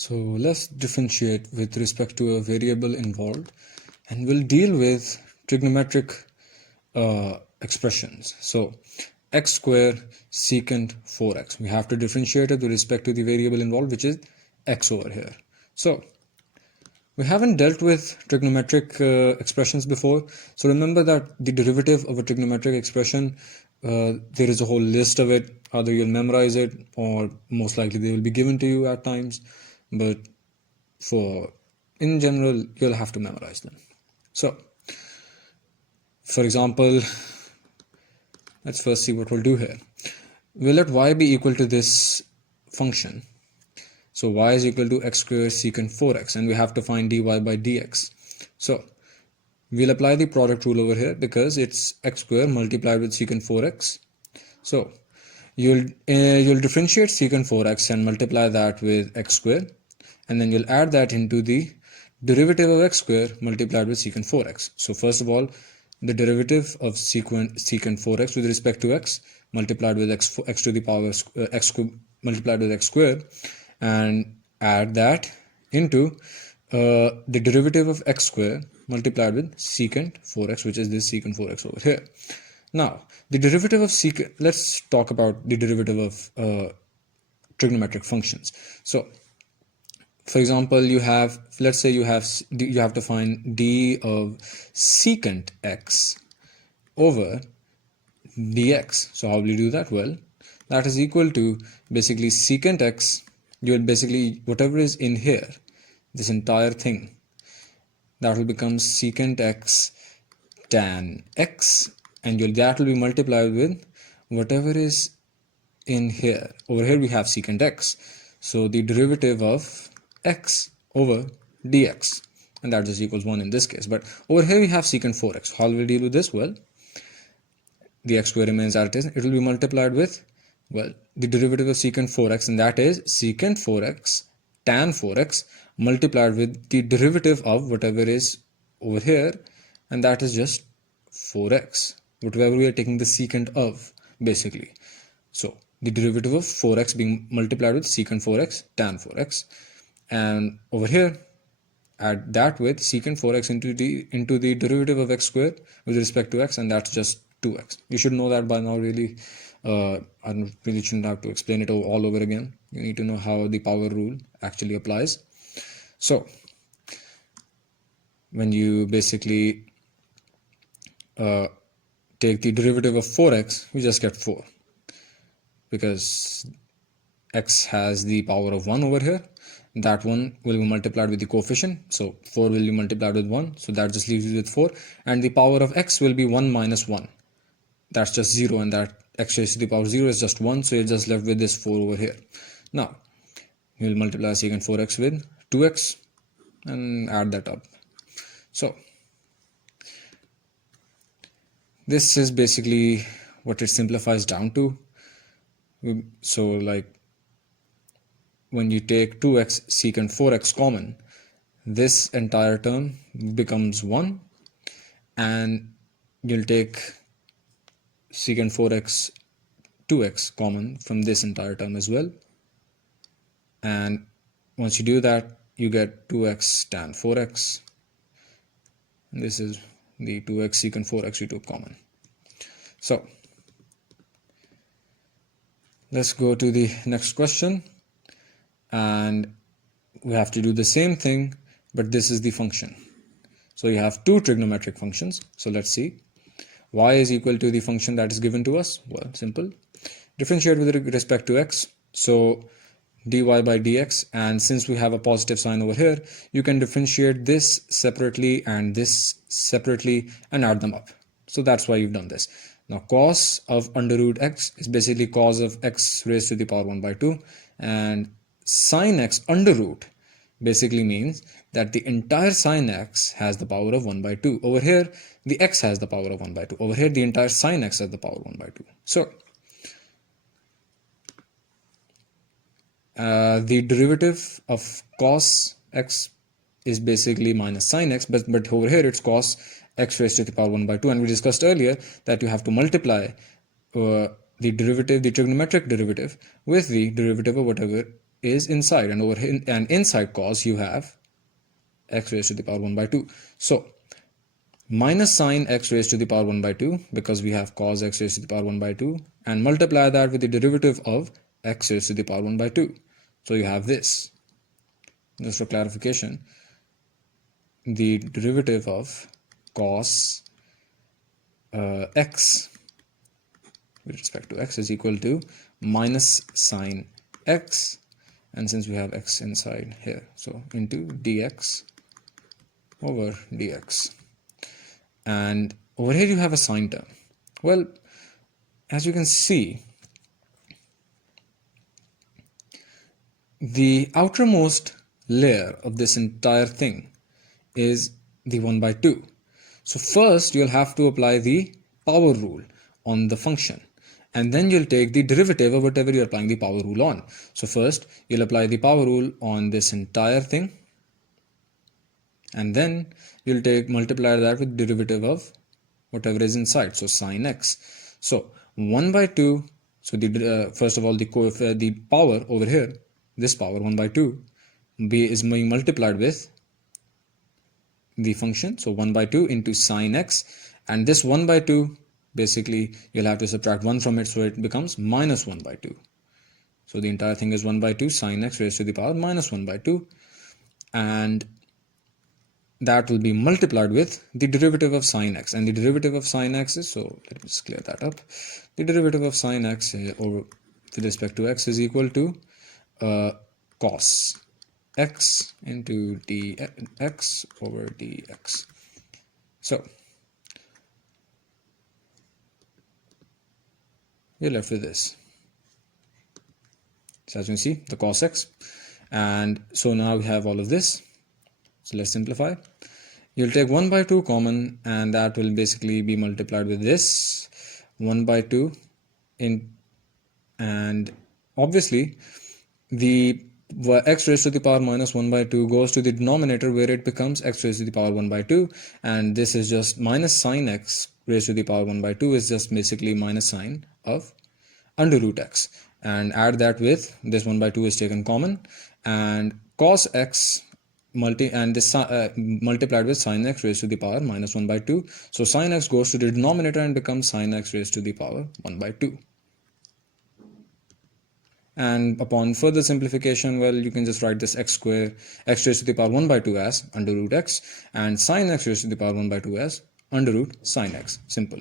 So let's differentiate with respect to a variable involved, and we'll deal with trigonometric expressions. So x square secant 4x. We have to differentiate it with respect to the variable involved, which is x over here. So we haven't dealt with trigonometric expressions before. So remember that the derivative of a trigonometric expression, there is a whole list of it. Either you'll memorize it or most likely they will be given to you at times. But in general, you'll have to memorize them. So, for example, let's first see what we'll do here. We'll let y be equal to this function. So y is equal to x squared secant 4x, and we have to find dy by dx. So we'll apply the product rule over here because it's x squared multiplied with secant 4x. So you'll differentiate secant 4x and multiply that with x squared, and then you'll add that into the derivative of x squared multiplied with secant 4x. So first of all, the derivative of secant 4x with respect to x multiplied with x to the power x multiplied with x squared, and add that into the derivative of x squared multiplied with secant 4x, which is this secant 4x over here. Now, the derivative of secant, let's talk about the derivative of trigonometric functions. So, for example, let's say you have to find d of secant x over dx. So how will you do that? Well, that is equal to basically secant x. You will basically, whatever is in here, this entire thing, that will become secant x tan x, and that will be multiplied with whatever is in here. Over here we have secant x, so the derivative of x over dx, and that just equals 1 in this case. But over here we have secant 4x. How will we deal with this? Well, the x square remains as it is. It will be multiplied with, well, the derivative of secant 4x, and that is secant 4x tan 4x multiplied with the derivative of whatever is over here, and that is just 4x, whatever we are taking the secant of, basically. So the derivative of 4x being multiplied with secant 4x tan 4x, and over here add that with secant 4x into the derivative of x squared with respect to x, and that's just 2x. You should know that by now, really. I really shouldn't have to explain it all over again. You need to know how the power rule actually applies. So when you basically take the derivative of 4x, you just get 4, because x has the power of 1 over here. That one will be multiplied with the coefficient, so 4 will be multiplied with 1, so that just leaves you with 4, and the power of x will be 1 minus 1. That's just 0, and that x raised to the power 0 is just 1, so you're just left with this 4 over here. Now, we'll multiply secant 4x with 2x and add that up. So, this is basically what it simplifies down to. So, like, when you take 2x secant 4x common, this entire term becomes 1, and you'll take secant 4x 2x common from this entire term as well, and once you do that, you get 2x tan 4x, and this is the 2x secant 4x you took common. So let's go to the next question, and we have to do the same thing, but this is the function. So you have two trigonometric functions. So let's see. Y is equal to the function that is given to us. Well, simple. Differentiate with respect to x. So dy by dx, and since we have a positive sign over here, you can differentiate this separately and this separately and add them up. So that's why you've done this. Now cos of under root x is basically cos of x raised to the power 1 by 2, and sin x under root basically means that the entire sin x has the power of 1 by 2. Over here, the x has the power of 1 by 2. Over here, the entire sin x has the power 1 by 2. So, the derivative of cos x is basically minus sin x, but over here it's cos x raised to the power 1 by 2. And we discussed earlier that you have to multiply the derivative, the trigonometric derivative, with the derivative of whatever is inside, and over here, and inside cos you have x raised to the power 1 by 2. So minus sine x raised to the power 1 by 2, because we have cos x raised to the power 1 by 2, and multiply that with the derivative of x raised to the power 1 by 2. So you have this. Just for clarification, the derivative of cos x with respect to x is equal to minus sine x, and since we have x inside here, so into dx over dx. And over here you have a sine term. Well, as you can see, the outermost layer of this entire thing is the 1 by 2. So first you'll have to apply the power rule on the function, and then you'll take the derivative of whatever you're applying the power rule on. So first you'll apply the power rule on this entire thing, and then you'll multiply that with derivative of whatever is inside, so sine x. So 1 by 2, so the first of all the power over here, this power 1 by 2 is being multiplied with the function, so 1 by 2 into sine x, and this 1 by 2 basically you'll have to subtract 1 from it, so it becomes minus 1 by 2. So the entire thing is 1 by 2 sine x raised to the power minus 1 by 2, and that will be multiplied with the derivative of sine x, and the derivative of sine x is, so let me just clear that up, the derivative of sine x over with respect to x is equal to cos x into dx over dx. So you're left with this. So as you can see, the cos x, and so now we have all of this. So let's simplify. You'll take 1 by 2 common, and that will basically be multiplied with this 1 by 2 and obviously the x raised to the power minus 1 by 2 goes to the denominator, where it becomes x raised to the power 1 by 2, and this is just minus sine x raised to the power 1 by 2 is just basically minus sine of under root x, and add that with this 1 by 2 is taken common, and cos x multiplied with sine x raised to the power minus 1 by 2. So sine x goes to the denominator and becomes sine x raised to the power 1 by 2. And upon further simplification, well, you can just write this x raised to the power 1 by 2 as under root x, and sine x raised to the power 1 by 2 as under root sine x. Simple.